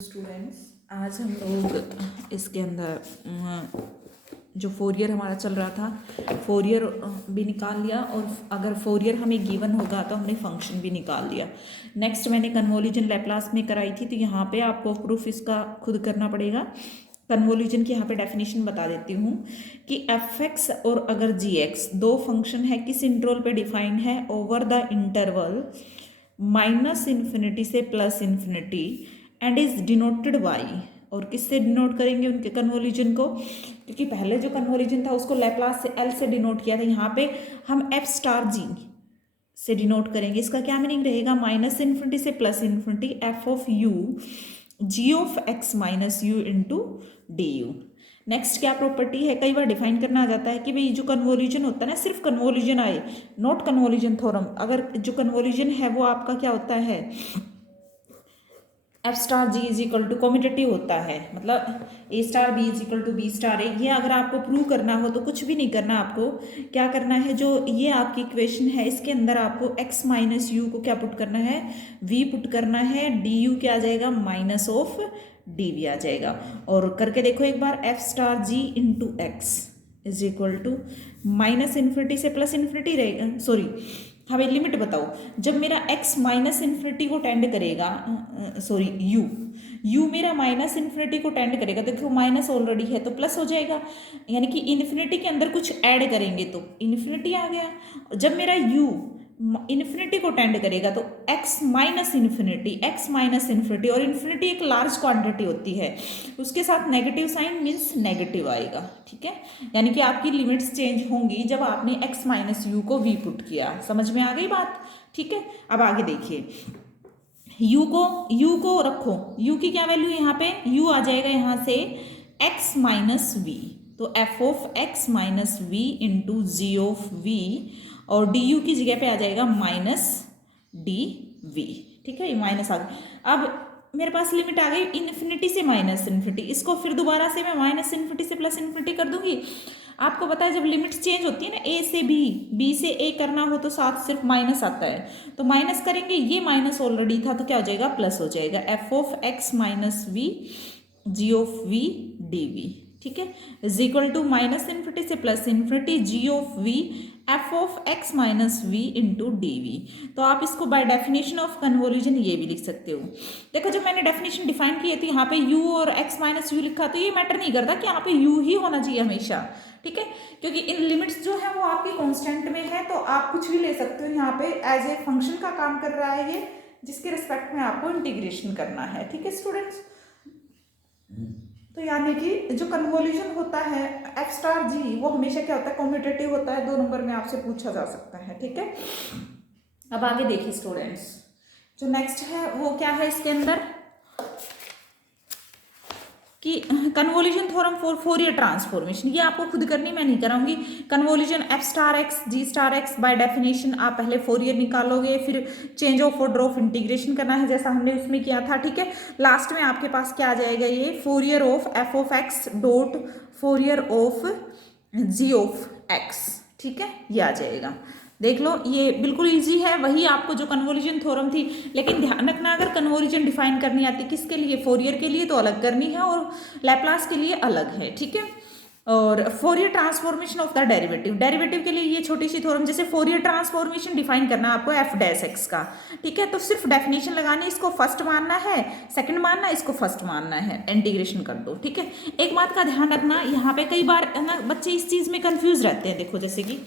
Students, आज हम लोग इसके अंदर जो फोरियर हमारा चल रहा था, फोरियर भी निकाल लिया और अगर फोरियर हमें गिवन होगा तो हमने फंक्शन भी निकाल लिया। नेक्स्ट मैंने कन्वोल्यूशन लैप्लास में कराई थी, तो यहाँ पे आपको प्रूफ इसका खुद करना पड़ेगा। कन्वोल्यूशन की यहाँ पे डेफिनेशन बता देती हूँ कि एफ एक्स और अगर जी एक्स दो फंक्शन है, किस इंटरवल पे डिफाइंड है, ओवर द इंटरवल -∞ से +∞ एंड इज डिनोटेड बाई, और किससे डिनोट करेंगे उनके कन्वोल्यूशन को, क्योंकि पहले जो कन्वोल्यूशन था उसको लैप्लास से एल से डिनोट किया था, यहाँ पे हम एफ स्टार जी से डिनोट करेंगे। इसका क्या मीनिंग रहेगा, -∞ से +∞ f of u g of x minus u into d u. Next क्या प्रॉपर्टी है, कई बार डिफाइन करना आ जाता है कि भाई जो कन्वोल्यूशन होता है ना, सिर्फ कन्वोल्यूशन आए, नॉट कन्वोल्यूशन थ्योरम। अगर जो कन्वोल्यूशन है वो आपका क्या होता है, F star G is equal to commutative होता है, मतलब A star B is equal to B star A. ये अगर आपको प्रूव करना हो तो कुछ भी नहीं करना, आपको क्या करना है, जो ये आपकी इक्वेशन है इसके अंदर आपको x माइनस यू को क्या पुट करना है, v पुट करना है, डी यू क्या आ जाएगा, माइनस ऑफ डी वी आ जाएगा। और करके देखो एक बार, F star G into X is equal to -∞ से +∞ रहेगा, सॉरी हमें लिमिट बताओ, जब मेरा x -∞ को टेंड करेगा, सॉरी u मेरा -∞ को टेंड करेगा, देखो माइनस ऑलरेडी है तो प्लस हो जाएगा, यानी कि इन्फिनिटी के अंदर कुछ ऐड करेंगे तो इन्फिनिटी आ गया। जब मेरा u इन्फिनिटी को टेंड करेगा तो x -∞ और इन्फिनिटी एक लार्ज क्वांटिटी होती है, उसके साथ नेगेटिव साइन मीन्स नेगेटिव आएगा, ठीक है। यानी कि आपकी लिमिट्स चेंज होंगी जब आपने x माइनस यू को v पुट किया। समझ में आ गई बात, ठीक है। अब आगे देखिए, u को रखो, u की क्या वैल्यू यहाँ पे, u आ जाएगा यहाँ से x माइनस वी, तो f of x minus we into g of v, और डी यू की जगह पे आ जाएगा माइनस डी वी, ठीक है, ये माइनस आ गया। अब मेरे पास लिमिट आ गई इन्फिनिटी से -∞, इसको फिर दोबारा से मैं -∞ से +∞ कर दूंगी। आपको पता है जब लिमिट्स चेंज होती है ना, ए से बी, बी से ए करना हो तो साथ सिर्फ माइनस आता है, तो माइनस करेंगे, ये माइनस ऑलरेडी था तो क्या हो जाएगा, प्लस हो जाएगा। F of x minus V G of V D V, ठीक है, इज इक्वल टू -∞ से +∞ G of V F of x minus we into D V. तो आप इसको बाय डेफिनेशन ऑफ कन्वोल्यूशन ये भी लिख सकते हो। देखो जब मैंने डेफिनेशन डिफाइन की थी, यहाँ पे u और x माइनस यू लिखा, तो ये मैटर नहीं करता कि यहाँ पे u ही होना चाहिए हमेशा, ठीक है, क्योंकि इन लिमिट्स जो है वो आपकी कांस्टेंट में है, तो आप कुछ भी ले सकते हो। यहाँ पे एज ए फंक्शन का काम कर रहा है ये, जिसके रिस्पेक्ट में आपको इंटीग्रेशन करना है, ठीक है स्टूडेंट्स। तो यानी कि जो कन्वोल्यूशन होता है एफ स्टार जी, वो हमेशा क्या होता है, कॉम्यूटेटिव होता है, 2 नंबर में आपसे पूछा जा सकता है, ठीक है। अब आगे देखिए स्टूडेंट्स, जो नेक्स्ट है वो क्या है इसके अंदर, कि convolution theorem for Fourier transformation, ये आपको खुद करनी, मैं नहीं कराऊंगी। Convolution F star X G star X, by definition आप पहले फोरियर निकालोगे, फिर change of order of integration करना है जैसा हमने उसमें किया था, ठीक है। लास्ट में आपके पास क्या आ जाएगा, ये Fourier of F of X dot Fourier of G of X, ठीक है, ये आ जाएगा। देख लो ये बिल्कुल इजी है, वही आपको जो कन्वोल्यूशन थ्योरम थी, लेकिन ध्यान रखना अगर कन्वोल्यूशन डिफाइन करनी आती किसके लिए, फोरियर के लिए तो अलग करनी है और लैप्लास के लिए अलग है, ठीक है। और Fourier transformation of the derivative, derivative के लिए ये छोटी सी थ्योरम, जैसे फोरियर ट्रांसफॉर्मेशन डिफाइन करना आपको एफ डैश एक्स का, ठीक है, तो सिर्फ डेफिनेशन लगानी, इसको फर्स्ट मानना है, सेकंड मानना, इसको फर्स्ट मानना है, इंटीग्रेशन कर दो, ठीक है। एक बात का ध्यान रखना, यहाँ पे कई बार ना बच्चे इस चीज में कंफ्यूज रहते हैं। देखो जैसे कि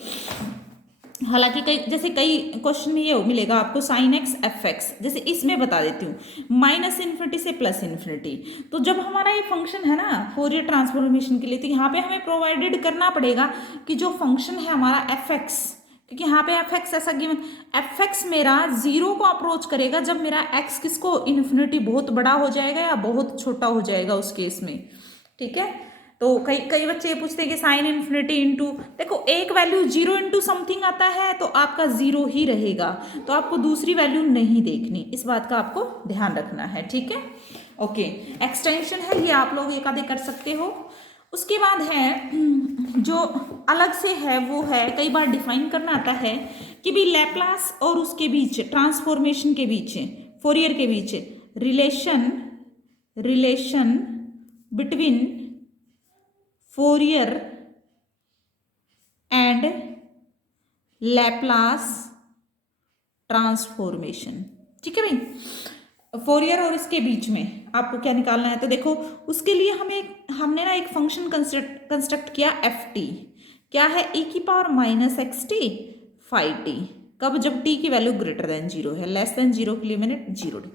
हालांकि कई क्वेश्चन में ये मिलेगा आपको साइन एक्स एफ एक्स, जैसे इसमें बता देती हूँ -∞ से +∞, तो जब हमारा ये फंक्शन है ना फोरियर ट्रांसफॉर्मेशन के लिए, तो यहाँ पे हमें प्रोवाइडेड करना पड़ेगा कि जो फंक्शन है हमारा एफ एक्स, क्योंकि यहाँ पे एफ एक्स ऐसा गिवन, एफ एक्स मेरा 0 को अप्रोच करेगा जब मेरा एक्स किसको, इन्फिनिटी बहुत बड़ा हो जाएगा या बहुत छोटा हो जाएगा उस केस में, ठीक है। तो कई बच्चे ये पूछते हैं कि साइन इन्फिनिटी इंटू, देखो एक वैल्यू 0 इंटू समथिंग आता है तो आपका 0 ही रहेगा, तो आपको दूसरी वैल्यू नहीं देखनी, इस बात का आपको ध्यान रखना है, ठीक है। ओके, एक्सटेंशन है ये आप लोग एक आधे कर सकते हो। उसके बाद है जो अलग से है वो है, कई बार डिफाइन करना आता है कि भी लैप्लास और उसके बीच, ट्रांसफॉर्मेशन के बीच, फोरियर के बीच relation relation between Fourier and Laplace transformation. ठीक है भाई, फोरियर और इसके बीच में आपको क्या निकालना है, तो देखो उसके लिए हमने ना एक फंक्शन कंस्ट्रक्ट किया एफ टी। क्या है, e की power minus x T five T. कब, जब t की वैल्यू ग्रेटर देन जीरो है, लेस देन जीरो के लिए मैंने जीरो टी।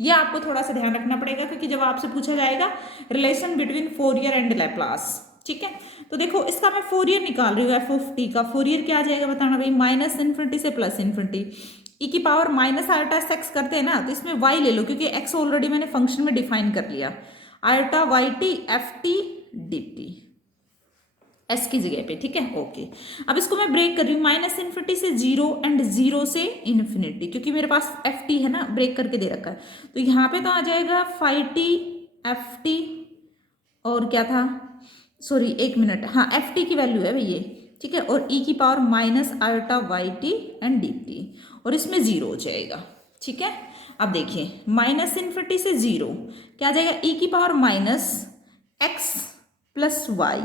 ये आपको थोड़ा सा ध्यान रखना पड़ेगा क्योंकि जब आपसे पूछा जाएगा relation between Fourier and Laplace. ठीक है, तो देखो इसका मैं फोरियर निकाल रही हूँ, एफ ऑफ टी का फोरियर क्या आ जाएगा बताना भाई, माइनस इन्फिनिटी से प्लस इन्फिनिटी। ई की पावर माइनस आयोटा एक्स करते हैं ना, तो इसमें वाई ले लो क्योंकि एक्स ऑलरेडी मैंने फंक्शन में डिफाइन कर लिया। Iota Y T F T D T S की जगह पे। ठीक है, ओके। अब इसको मैं ब्रेक कर रही हूँ, माइनस इन्फिनिटी से जीरो एंड जीरो से इन्फिनिटी, क्योंकि मेरे पास एफ टी है ना, ब्रेक करके दे रखा है। तो यहाँ पे तो आ जाएगा फाइव टी एफ टी और क्या था, सॉरी एक मिनट, हाँ एफ टी की वैल्यू है भाई ये। ठीक है, और ई की power minus iota Y T and D T, और इसमें जीरो हो जाएगा। ठीक है, अब देखिए माइनस इन्फिनिटी से जीरो क्या आ जाएगा, ई की power minus X plus Y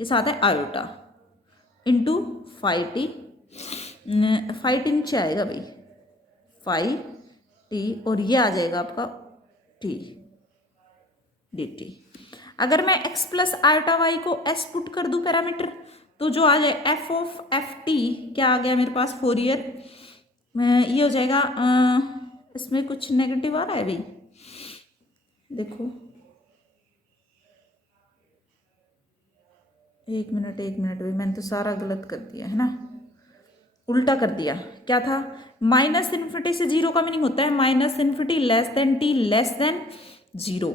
के साथ है iota into five T, five T नीचे आएगा भाई, फाइव टी, और ये आ जाएगा आपका टी डी टी। अगर मैं x प्लस आयोटा वाई को s पुट कर दूं पैरामीटर, तो जो आ जाए f ऑफ एफ टी क्या आ गया मेरे पास, फोरियर, ये हो जाएगा, इसमें कुछ नेगेटिव आ रहा है भाई, देखो एक मिनट भाई, मैंने तो सारा गलत कर दिया है ना, उल्टा कर दिया। क्या था, माइनस इन्फिनिटी से जीरो का मीनिंग होता है minus infinity less than T less than zero.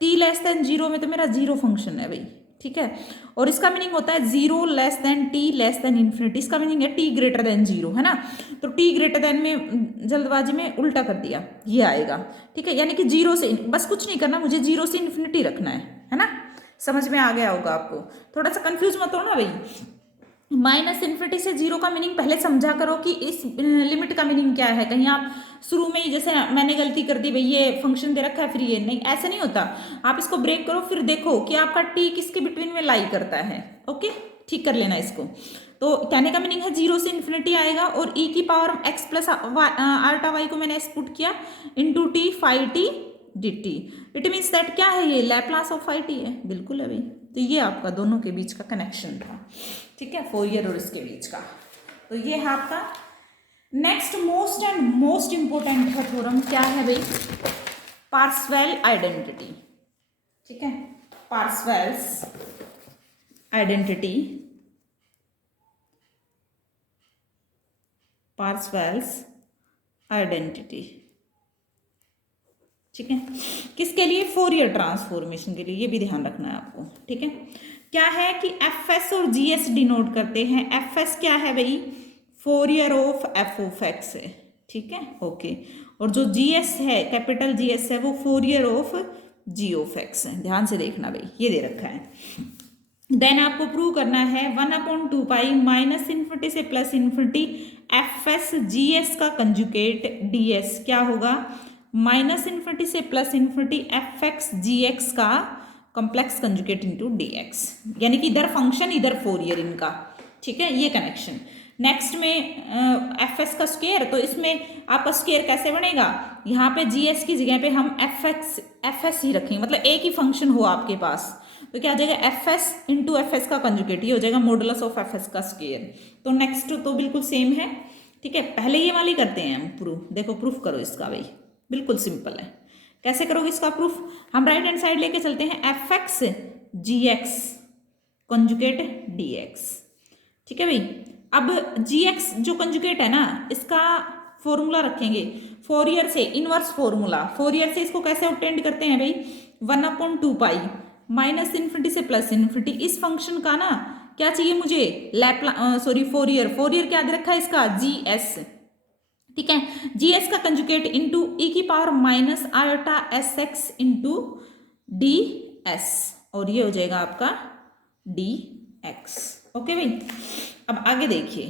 T less than zero में तो मेरा जीरो फंक्शन है भाई। ठीक है, और इसका मीनिंग होता है zero less than T less than infinity, इसका मीनिंग है टी ग्रेटर देन जीरो, है ना। तो टी ग्रेटर देन में जल्दबाजी में उल्टा कर दिया, ये आएगा। ठीक है, यानी कि जीरो से, बस कुछ नहीं करना, मुझे जीरो से इन्फिनिटी रखना है ना। समझ में आ गया होगा आपको, थोड़ा सा कंफ्यूज मत हो ना भाई। माइनस इन्फिनिटी से जीरो का मीनिंग पहले समझा करो कि इस लिमिट का मीनिंग क्या है। कहीं आप शुरू में ही जैसे मैंने गलती कर दी भाई, ये फंक्शन दे रखा है फिर ये नहीं, ऐसा नहीं होता। आप इसको ब्रेक करो, फिर देखो कि आपका टी किसके बिटवीन में लाई करता है। ओके, ठीक कर लेना इसको। तो कहने का मीनिंग है जीरो से इन्फिनिटी आएगा, और ई की पावर एक्स प्लस आल्टा वाई को मैंने पुट किया into T five T D T. It means that क्या है, ये लैप्लास ऑफ फाइव टी है, बिल्कुल है भाई। तो ये आपका दोनों के बीच का कनेक्शन था। ठीक है, फोरियर और इसके बीच का। तो ये है आपका next most and most important है थ्योरम, क्या है भाई, पार्सेवल आइडेंटिटी। ठीक है, पार्सेवल्स आइडेंटिटी, पार्सेवल्स आइडेंटिटी। ठीक है, किसके लिए, फोरियर ट्रांसफॉर्मेशन के लिए, ये भी ध्यान रखना है आपको। ठीक है, क्या है कि एफ एस और जी एस डिनोट करते हैं। एफ एस क्या है भाई, Fourier of F of X है। ठीक है, ओके, और जो जी एस है, कैपिटल जी एस है, वो Fourier of G of X है। ध्यान से देखना भाई, ये दे रखा है। देन आपको प्रूव करना है 1/2 माइनस इन्फिनिटी से plus infinity F S G S का कंजुगेट डी एस क्या होगा, माइनस इन्फिनिटी से plus infinity F X G x का complex conjugate into D x, यानी कि इधर फंक्शन इधर फोरियर इनका। ठीक है, ये कनेक्शन। नेक्स्ट में एफ एस का स्क्वायर, तो इसमें आपका स्क्वायर कैसे बनेगा, यहाँ पे जी एस की जगह पे हम एफ एस ही रखेंगे, मतलब एक ही फंक्शन हो आपके पास, तो क्या आ जाएगा F S into F S का कंजुगेट, ये हो जाएगा मॉडुलस ऑफ एफ एस का स्क्वायर। तो नेक्स्ट तो बिल्कुल सेम है। ठीक है, पहले ये वाली करते हैं हम प्रूफ, देखो प्रूफ करो इसका भाई, बिल्कुल सिंपल है। कैसे करोगे इसका प्रूफ, हम राइट हैंड साइड लेके चलते हैं, F X G x conjugate D x. ठीक है भाई, अब जी एक्स जो कंजुगेट है ना, इसका फॉर्मूला रखेंगे फोरियर से, इनवर्स फॉर्मूला। फोरियर से इसको कैसे ऑब्टेन करते हैं भाई, 1/2 माइनस इन्फिनिटी से प्लस इन्फिनिटी। इस फंक्शन का ना क्या चाहिए मुझे, फोरियर क्या दे रखा है इसका, जी एस। ठीक है, जी एस का कंजुगेट इंटू ई की power minus iota S x into D S, और ये हो जाएगा आपका डी एक्स। ओके भाई, अब आगे देखिए,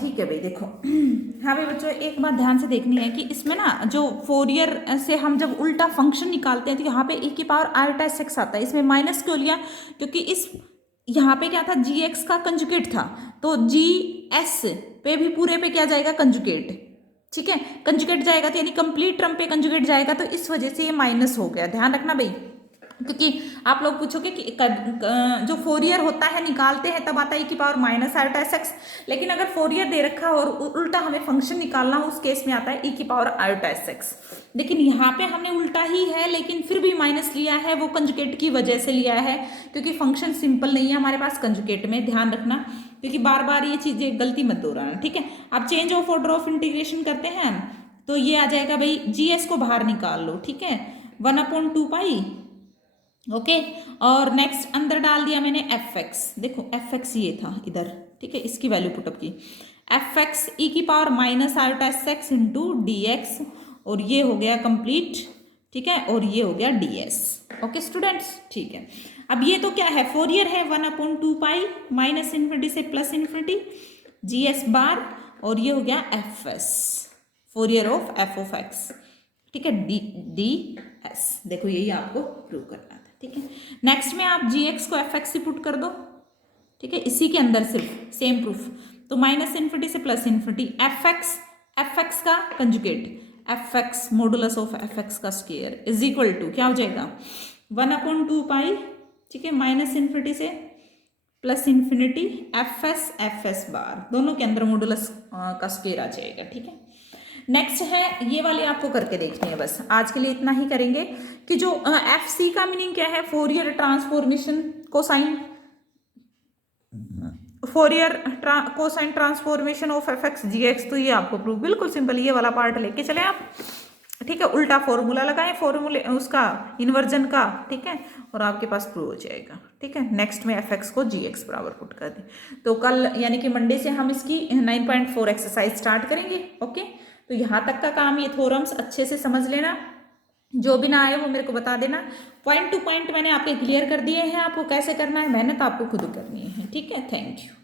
ठीक है भाई, देखो हाँ भाई बच्चों, एक बात ध्यान से देखनी है कि इसमें ना जो फोरियर से हम जब उल्टा फंक्शन निकालते हैं तो यहाँ पे e की पावर आयोटा एक्स आता है। इसमें माइनस क्यों लिया? क्योंकि इस यहाँ पे क्या था, जी एक्स का कंजुगेट था, तो जी एस पे भी पूरे पे क्या जाएगा, कंजुगेट। ठीक है, कंजुगेट जाएगा तो यानी कंप्लीट टर्म पे कंजुगेट जाएगा, तो इस वजह से ये माइनस हो गया। ध्यान रखना भाई, क्योंकि आप लोग पूछोगे कि जो फोरियर होता है निकालते हैं तब आता है e की power minus iota S x, लेकिन अगर फोरियर दे रखा हो और उल्टा हमें फंक्शन निकालना हो उस केस में आता है e की पावर आयोटा एस एक्स। लेकिन यहाँ पे हमने उल्टा ही है लेकिन फिर भी माइनस लिया है, वो कंजुगेट की वजह से लिया है, क्योंकि फंक्शन सिंपल नहीं है हमारे पास कंजुगेट में। ध्यान रखना, क्योंकि बार बार ये चीजें गलती मत दोहराना। ठीक है, अब change of order of integration करते हैं तो ये आ जाएगा भाई, जी एस को बाहर निकाल लो। ठीक है, 1/2 ओके, और नेक्स्ट अंदर डाल दिया मैंने एफ एक्स। देखो एफ एक्स ये था इधर, ठीक है, इसकी वैल्यू पुटअप की, एफ एक्स ई की power minus iota S x into D x, और ये हो गया कंप्लीट। ठीक है, और ये हो गया डी एस। ओके स्टूडेंट्स, ठीक है, अब ये तो क्या है, फोरियर है, 1/2 माइनस इन्फिनिटी से plus infinity G S bar, और ये हो गया F S, Fourier of F of X. ठीक है, डी एस। देखो यही आपको प्रूव करना था। ठीक है, नेक्स्ट में आप जी एक्स को एफ एक्स से पुट कर दो। ठीक है, इसी के अंदर सिर्फ सेम प्रूफ, तो माइनस इन्फिनिटी से प्लस इन्फिनिटी, एफ एक्स का conjugate, F x modulus of F x का स्क्वायर इज इक्वल टू क्या हो जाएगा, 1/2। ठीक है, माइनस इन्फिनिटी से plus infinity F S bar, दोनों के अंदर मॉडुलस का स्क्वायर आ जाएगा। ठीक है, नेक्स्ट है ये वाली आपको करके देखनी है। बस आज के लिए इतना ही करेंगे कि जो एफ सी का मीनिंग क्या है, Fourier transformation cosine, Fourier cosine transformation of F X G X, तो ये आपको प्रूव बिल्कुल सिंपल, ये वाला पार्ट लेके चले आप। ठीक है, उल्टा फॉर्मूला लगाएं, फॉर्मूले उसका इन्वर्जन का। ठीक है, और आपके पास प्रूव हो जाएगा। ठीक है, नेक्स्ट में एफ एक्स को जी एक्स बराबर पुट कर दें। तो कल यानी कि मंडे से हम इसकी 9.4 एक्सरसाइज स्टार्ट करेंगे। ओके, तो यहाँ तक का काम, ये थ्योरम्स अच्छे से समझ लेना, जो भी ना आए वो मेरे को बता देना। पॉइंट टू पॉइंट मैंने आपके क्लियर कर दिए हैं, आपको कैसे करना है, मेहनत आपको खुद करनी है। ठीक है, थैंक यू।